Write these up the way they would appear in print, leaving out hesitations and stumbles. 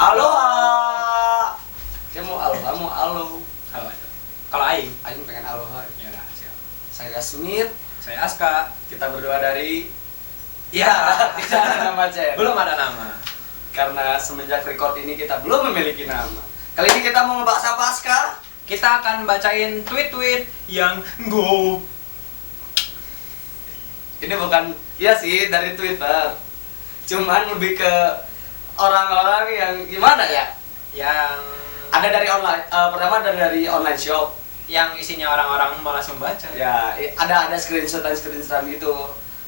Aloha. Dia mau aloha, mau alo. Halo aja. Kalau Aing Pengen aloha. ya udah siap. Saya Smith. Saya Aska. Kita berdua dari Ya, tidak ada nama channel. belum ada nama. Karena semenjak record ini kita belum memiliki nama. Kali ini kita mau ngebahas apa, Aska? Kita akan bacain tweet-tweet yang go. Ini bukan, iya sih dari Twitter. Cuman lebih ke orang-orang yang gimana ya? Yang Ada dari online, pertama dari online shop. yang isinya orang-orang malas membaca. Ya, ada screenshotan gitu.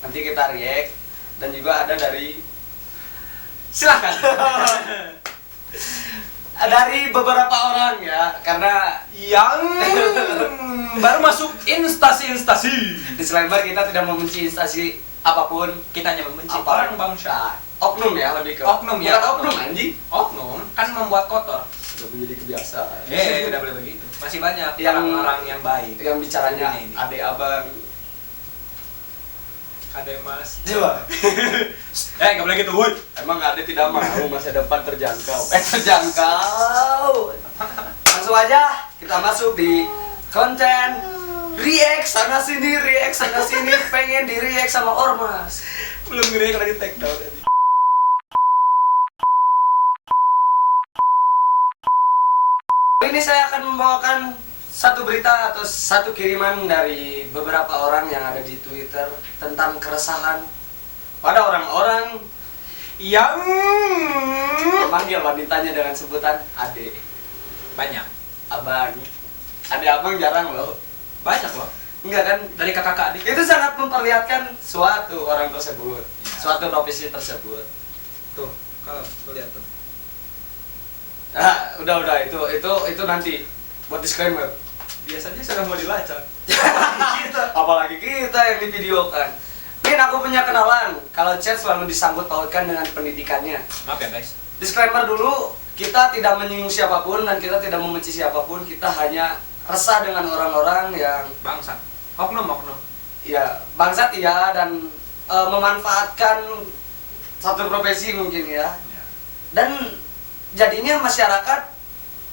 Nanti kita react. Dan juga ada dari Silahkan. dari beberapa orang ya, karena Yang baru masuk instansi. disclaimer kita tidak membenci instansi apapun. Kita hanya membenci Apa? orang bangsa. Oknum ya, lebih ke Oknum ya. Bukan oknum anjing. Oknum kan membuat kotor. Sudah menjadi kebiasaan. Tidak boleh begitu. Masih banyak Yang- orang-orang yang baik. Yang bicaranya Ini. adek abang. Ada mas. Coba. Nggak boleh gitu, woi. Emang adek tidak mau masa depan terjangkau. Terjangkau. Langsung aja kita masuk di konten react sana sini, pengen di react sama ormas. Belum ngeri lagi take down. Ini saya akan membawakan satu berita atau satu kiriman dari beberapa orang yang ada di Twitter tentang keresahan pada orang-orang Yang memanggil wanitanya dengan sebutan ade, banyak, abang. Ade abang jarang loh. banyak loh. Enggak kan? Dari kakak adik. Itu sangat memperlihatkan suatu orang tersebut, Ya. suatu profesi tersebut. Tuh, kalau tuh lihat tuh. Nah, udah itu nanti buat disclaimer. Biasanya sudah mau dilacak. Apalagi kita yang divideokan. Min, aku punya kenalan. Kalau chat selalu disangkut pautkan dengan pendidikannya. Maaf ya guys. Disclaimer dulu, kita tidak menyinggung siapapun dan kita tidak membenci siapapun. Kita hanya resah dengan orang-orang yang Bangsat. Oknum. ya bangsat ya dan memanfaatkan satu profesi mungkin ya. Ya. Dan jadinya masyarakat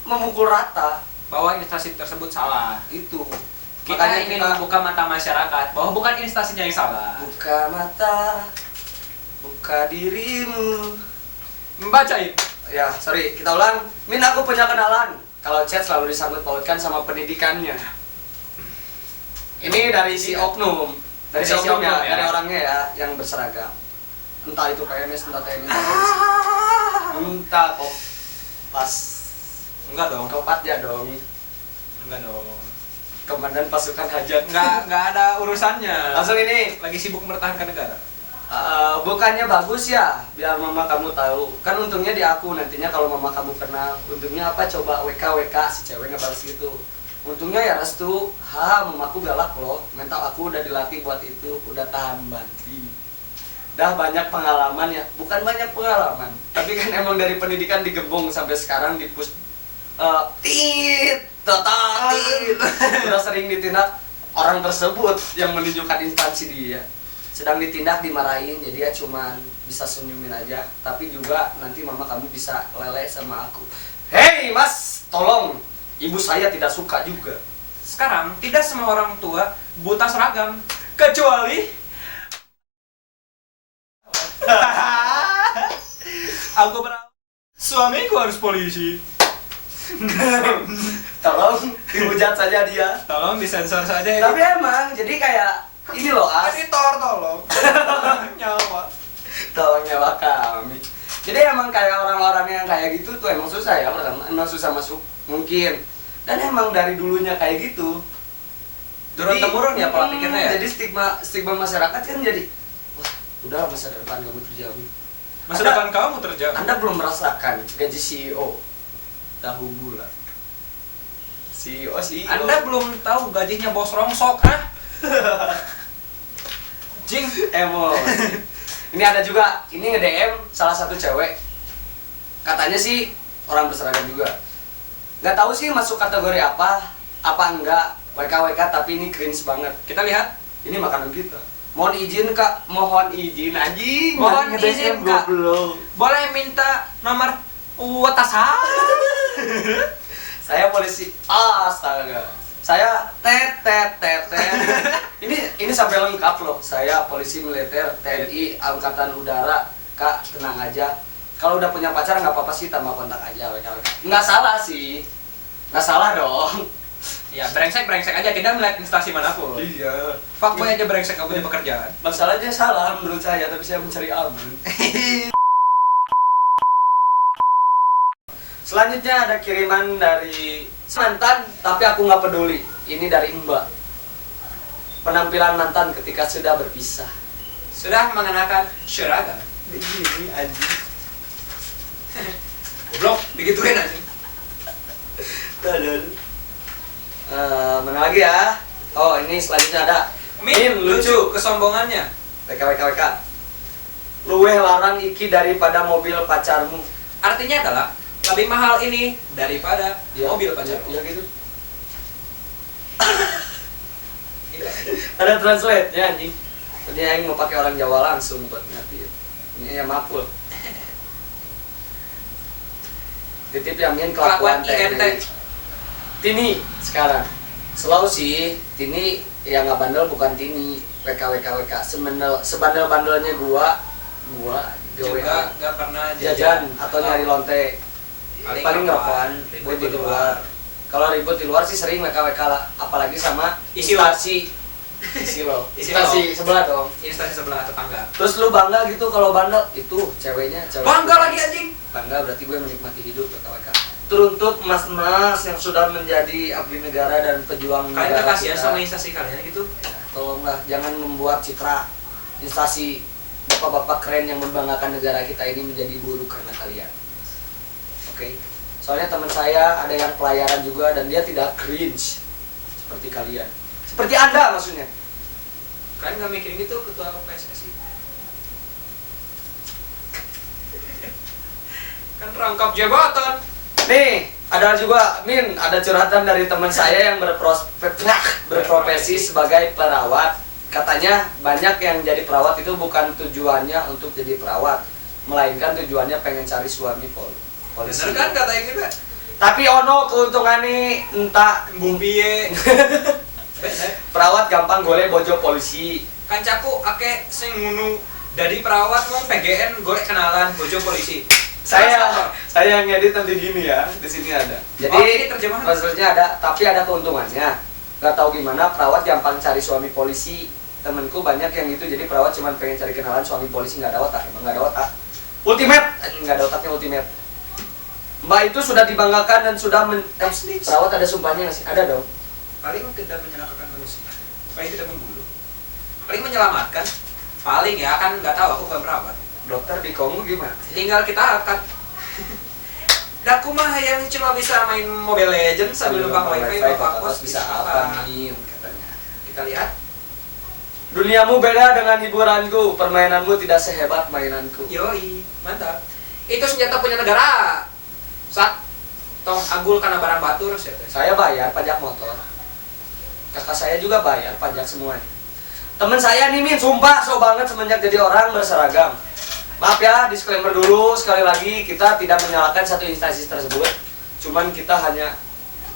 memukul rata Bahwa instansi tersebut salah. itu. Kita ingin membuka mata masyarakat bahwa bukan instansinya yang salah. buka mata, buka dirimu. Membacain. Ya, sorry, kita ulang. Min, aku punya kenalan. Kalau chat selalu disangkut pautkan sama pendidikannya. Ini dari si oknum. Dari si oknum ya, dari orangnya ya, yang berseragam. Entah itu PNS, entah TNI, entah kok pas Enggak dong. kopatnya dong. Enggak dong. Komandan pasukan hajat. Enggak ada urusannya. Langsung ini. Lagi sibuk mempertahankan negara. Bukannya bagus ya, biar mama kamu tahu. Kan untungnya di aku nantinya kalau mama kamu kenal. Untungnya apa? Coba WK si cewek ngebalas gitu. Untungnya ya restu. Mamaku galak loh. Mental aku udah dilatih buat itu, udah tahan banting. Dah banyak pengalaman ya. Bukan banyak pengalaman, tapi kan emang dari pendidikan digembong sampai sekarang dipush tit. Udah sering ditindak orang tersebut yang menunjukkan instansi dia. Sedang ditindak, dimarahin, jadi ya cuman bisa senyumin aja. Tapi juga nanti mama kamu bisa lele sama aku. Hei mas, tolong, ibu saya tidak suka juga. Sekarang tidak semua orang tua buta seragam kecuali aku suamiku harus polisi. Tolong dihujat saja dia. Tolong disensor saja ya. Tapi emang jadi kayak ini loh as. Editor tolong. Nyawa. Tolong nyawa kami. Jadi emang kayak orang-orang yang kayak gitu tuh emang susah ya, pertama emang susah masuk mungkin. Dan emang dari dulunya kayak gitu. Turun temurun ya pola pikirnya ya. Jadi stigma masyarakat kan jadi wah, udah masa depan kamu terjamin. Masa depan kamu terjaga. Anda belum merasakan gaji CEO tahu bulan. CEO. Anda belum tahu gajinya bos rongsok, ah? Jing, Emosi. Ini ada juga, ini nge-DM salah satu cewek. Katanya sih orang berseragam juga. Nggak tahu sih masuk kategori apa enggak, WKWK, tapi ini cringe banget. kita lihat. Ini makanan kita. Mohon izin kak, mohon izin anjing. Mohon Nge-DM izin, Kak. goblok. Boleh minta nomor Watasan. Saya polisi. Astaga. Saya tet. Ini sampai lengkap loh. Saya polisi militer, TNI, Angkatan Udara. Kak, tenang aja. Kalau udah punya pacar nggak apa-apa sih, tambah kontak aja. Nggak salah sih. Nggak salah dong. Ya, brengsek aja, tidak melihat instansi manapun. Iya. Fuckboy aja brengsek, kamu punya pekerjaan. Masalahnya salah menurut saya, tapi saya mencari aman. Selanjutnya ada kiriman dari mantan, tapi aku nggak peduli. Ini dari Mbak. Penampilan mantan ketika sudah berpisah. Sudah mengenakan seragam. Begini anjing. Goblok, digituin anjing. Tadal. Mana lagi ya? Oh, ini selanjutnya ada Min, lucu kesombongannya. WK. Luweh larang iki daripada mobil pacarmu. Artinya adalah lebih mahal ini daripada mobil pacarmu. Iya gitu. Ada translate-nya anjing. Tadi yang mau pakai orang Jawa langsung buat ngerti. Ini yang mapul. Titip Yamin kelakuan TNI. Tini sekarang. Selalu sih, Tini yang nggak bandel bukan Tini. WK. Sebandel-bandelnya gua Juga nggak pernah jajan atau nyari lonte. Paling ngerokokan, ribut di luar. Kalau ribut di luar sih sering WK lah, apalagi sama Isi lo. Isi lo. Isi Instansi sebelah dong. instansi sebelah tetangga. Terus lu bangga gitu kalau bandel, itu cewek Bangga lagi anjing. bangga berarti gue menikmati hidup WK. Teruntuk mas-mas yang sudah menjadi abdi negara dan pejuang Kalian negara gak kasihan kita. sama instansi kalian gitu? Ya, tolonglah jangan membuat citra instansi bapak-bapak keren yang membanggakan negara kita ini menjadi buruk karena kalian. Oke. Soalnya teman saya ada yang pelayaran juga dan dia tidak cringe seperti kalian. Seperti Anda maksudnya. Kalian gak mikirin gitu ketua PSSI? Kan rangkap jabatan. Nih, ada juga ada curhatan dari teman saya yang berprofesi sebagai perawat. Katanya banyak yang jadi perawat itu bukan tujuannya untuk jadi perawat, melainkan tujuannya pengen cari suami polisi. Bener kan katanya gitu? Tapi ono keuntungannya entah Bumpiye. perawat gampang golek bojo polisi. Kancaku ake sing ngunu dari perawat mau PGN golek kenalan bojo polisi. Saya ngedit nanti gini ya, di sini ada. Jadi ini terjemahan. maksudnya ada, tapi ada keuntungannya. Gak tahu gimana perawat gampang cari suami polisi. Temenku banyak yang gitu, jadi perawat cuma pengen cari kenalan suami polisi, nggak ada otak, emang nggak ada otak. Ultimate, nggak ada otaknya ultimate. Mbak itu sudah dibanggakan dan sudah perawat ada sumpahnya nggak sih? Ada dong. Paling tidak menyelamatkan manusia, paling tidak membunuh, paling menyelamatkan, paling ya kan nggak tahu aku bukan perawat. Dokter di Kongo gimana? Tinggal kita angkat. Daku mah yang cuma bisa main Mobile Legends sambil numpang wifi, bapak kos bisa apa nih katanya. Kita lihat. Duniamu beda dengan hiburanku, permainanmu tidak sehebat mainanku. Yoi, mantap. Itu senjata punya negara. Sat, tong agul karena barang batur siapa? Saya bayar pajak motor. Kakak saya juga bayar pajak semuanya. Temen saya nih sumpah so banget semenjak jadi orang berseragam. Maaf ya, disclaimer dulu sekali lagi, kita tidak menyalahkan satu instansi tersebut. Cuman kita hanya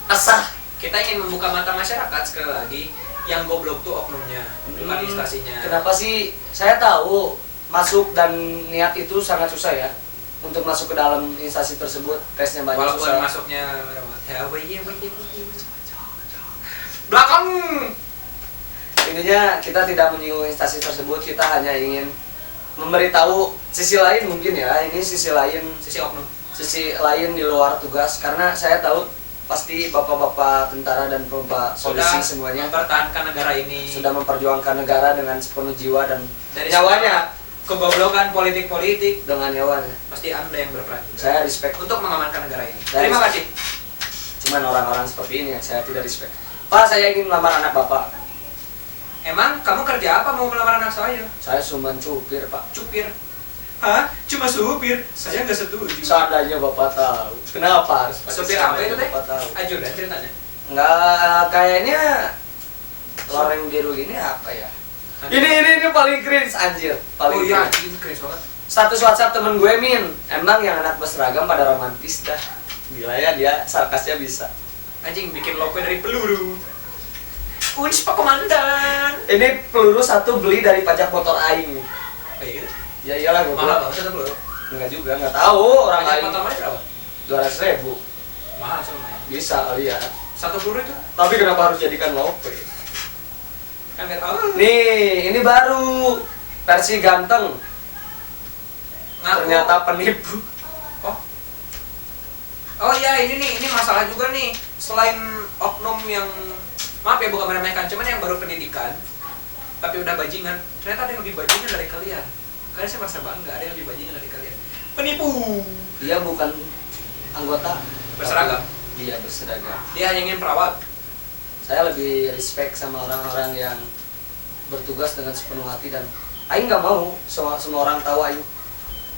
asah. Kita ingin membuka mata masyarakat sekali lagi. Yang goblok tuh oknumnya, bukan instansinya. Kenapa sih? Saya tahu masuk dan niat itu sangat susah ya. Untuk masuk ke dalam instansi tersebut, tesnya banyak walaupun susah. Masuknya lewat ya, belakang. Intinya kita tidak menyinggung instansi tersebut, kita hanya ingin memberitahu sisi lain mungkin ya. Ini sisi lain, sisi lain di luar tugas, karena saya tahu pasti bapak-bapak tentara dan bapak polisi semuanya mempertahankan negara ini, sudah memperjuangkan negara dengan sepenuh jiwa dan dari nyawanya. Kegoblokan politik Dengan nyawanya pasti Anda yang berperan juga saya respect untuk mengamankan negara ini. Saya Terima respect. kasih. Cuman orang-orang seperti ini yang saya tidak respect. Pak, saya ingin melamar anak bapak. Emang kamu kerja apa mau melamar anak saya? Saya cuma supir, Pak. Supir. Hah? Cuma supir? Saya nggak setuju. Seandainya bapak tahu, kenapa harus pakai Supir apa seandainya itu teh? bapak tahu? Ayo dan ceritanya. Nggak, kayaknya loreng biru ini apa ya? Ini paling cringe anjir. Paling Oh iya, cringe. ini keren banget. status WhatsApp temen gue, Min, emang yang anak berseragam pada romantis dah. Gila ya, dia sarkasnya bisa. Anjing bikin logo dari peluru. Unis Pak Komandan. Ini peluru satu beli dari pajak motor aing. Oh, iya. Ya iyalah gue. Mahal banget satu peluru. Enggak juga, enggak tahu orang Pajak lain. motor mana berapa? 200.000. Mahal sih lumayan. Bisa kali ya. Satu peluru itu Tapi kenapa harus jadikan lope? kan nggak tahu. Nih, ini baru versi ganteng. Ngaku. Ternyata penipu. Oh. Oh iya, ini masalah juga nih. Selain oknum yang maaf ya bukan meremehkan, cuman yang baru pendidikan tapi udah bajingan, ternyata ada yang lebih bajingan dari kalian. Kalian saya merasa bangga ada yang lebih bajingan dari kalian. Penipu. Dia bukan anggota Berseragam. Dia berseragam. Dia hanya ingin perawat. Saya lebih respect sama orang-orang yang bertugas dengan sepenuh hati dan aing nggak mau semua orang tahu aing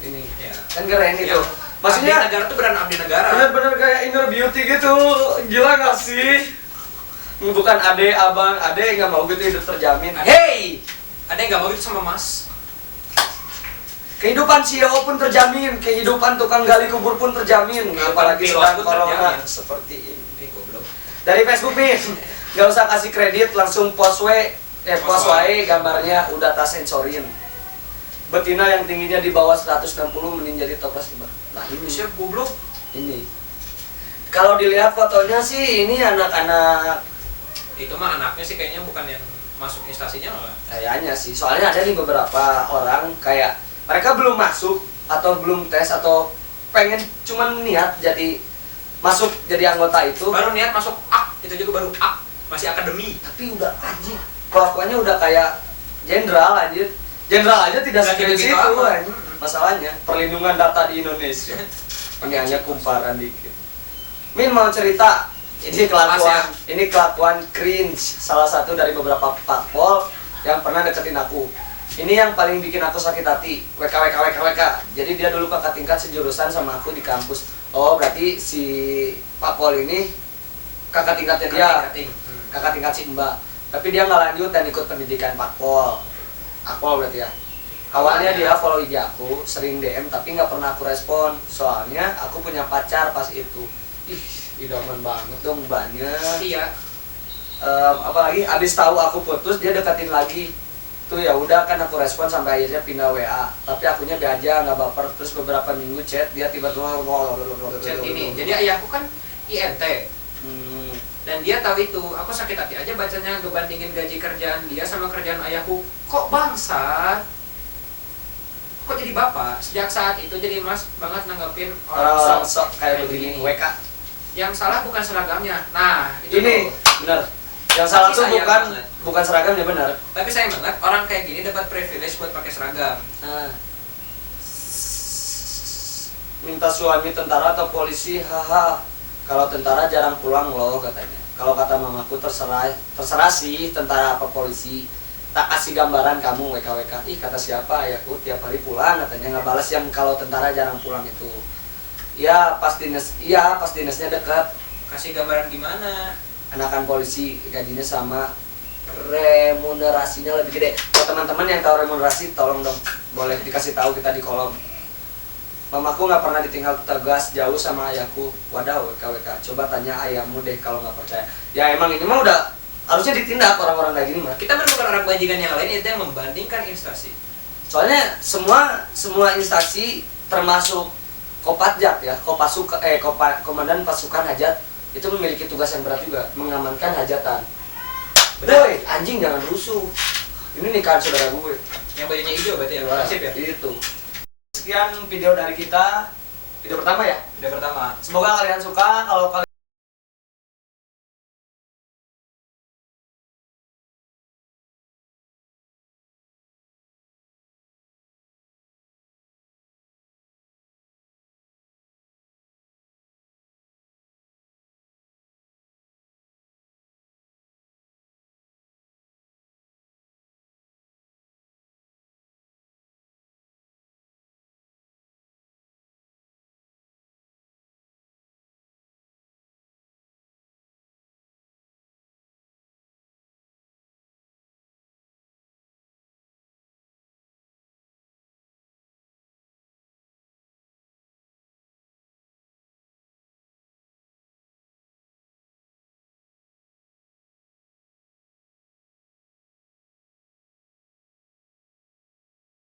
ini. Ya. Kan keren itu. Yang Maksudnya abdi negara tuh beran abdi negara. bener-bener kayak inner beauty gitu. Gila gak sih? Bukan ade, abang, ade nggak mau gitu hidup terjamin. Hey, Ada yang nggak mau gitu sama Mas. kehidupan CEO pun terjamin, kehidupan tukang gali kubur pun terjamin, Kehidupan apalagi pilot sedang pun corona terjamin. seperti ini. Goblok. Dari Facebook nih, nggak usah kasih kredit, langsung post Post wae gambarnya udah tak sensorin. Betina yang tingginya di bawah 160 mending jadi toples di bawah. Nah ini, Siap goblok. ini. Kalau dilihat fotonya sih ini anak-anak Itu mah anaknya sih kayaknya bukan yang masuk instasinya malah. kayaknya sih. Soalnya ada nih beberapa orang kayak mereka belum masuk atau belum tes atau pengen cuman niat jadi masuk jadi anggota itu. Baru niat masuk itu juga baru masih akademi. Tapi udah anjing kelakuannya udah kayak jenderal anjir. Jenderal aja tidak Nggak sekitar gitu-gitu situ amat. anjir. Masalahnya perlindungan data di Indonesia. Ini hanya kumparan dikit. Min mau cerita ini kelakuan cringe salah satu dari beberapa parpol yang pernah deketin aku. Ini yang paling bikin aku sakit hati. WK. Jadi dia dulu kakak tingkat sejurusan sama aku di kampus. Oh berarti si parpol ini kakak tingkatnya dia. Kakak tingkat si Mbak. Tapi dia nggak lanjut dan ikut pendidikan Pakpol. Akpol berarti ya. Awalnya dia follow IG aku, sering DM tapi nggak pernah aku respon. Soalnya aku punya pacar pas itu. Ih, idaman banget dong banyak. Iya. Apalagi abis tahu aku putus dia deketin lagi. Tuh ya udah kan aku respon sampai akhirnya pindah WA. Tapi akunya be aja nggak baper. Terus beberapa minggu chat dia tiba-tiba Chat ini. Jadi ayahku kan INT. Dan dia tahu itu, aku sakit hati aja bacanya ngebandingin gaji kerjaan dia sama kerjaan ayahku. Kok bangsat? Kok jadi bapak? Sejak saat itu jadi mas banget nanggapin orang sok kayak begini WK. Yang salah bukan seragamnya. Nah, itu Ini tuh. benar. Yang salah Tapi tuh sayang bukan banget. bukan seragamnya benar. Tapi sayang banget orang kayak gini dapat privilege buat pakai seragam. Nah. Minta suami tentara atau polisi, haha. Kalau tentara jarang pulang loh katanya. Kalau kata mamaku terserah sih tentara apa polisi. Tak kasih gambaran kamu WKWK. Ih kata siapa ya? Aku tiap hari pulang katanya nggak balas yang kalau tentara jarang pulang itu. Ya pas dinasnya dekat. Kasih gambaran gimana? Anakan polisi gajinya sama, remunerasinya lebih gede. Buat teman-teman yang tahu remunerasi tolong dong boleh dikasih tahu kita di kolom. Mamaku nggak pernah ditinggal tegas jauh sama ayahku. Wadaw WKWK. Coba tanya ayahmu deh kalau nggak percaya. Ya emang ini mah udah harusnya ditindak orang-orang kayak gini mah. Kita menemukan orang bajingan yang lain itu yang membandingkan instansi. Soalnya semua instansi termasuk Kopatjat ya, Komandan Pasukan Hajat itu memiliki tugas yang berat juga, mengamankan hajatan. Benar. Woi, anjing jangan rusuh. Ini nikahan saudara gue. Yang bajunya hijau berarti ya? Nasib ya? Itu. Sekian video dari kita. Video pertama ya. Video pertama. Semoga kalian suka. Kalau kalian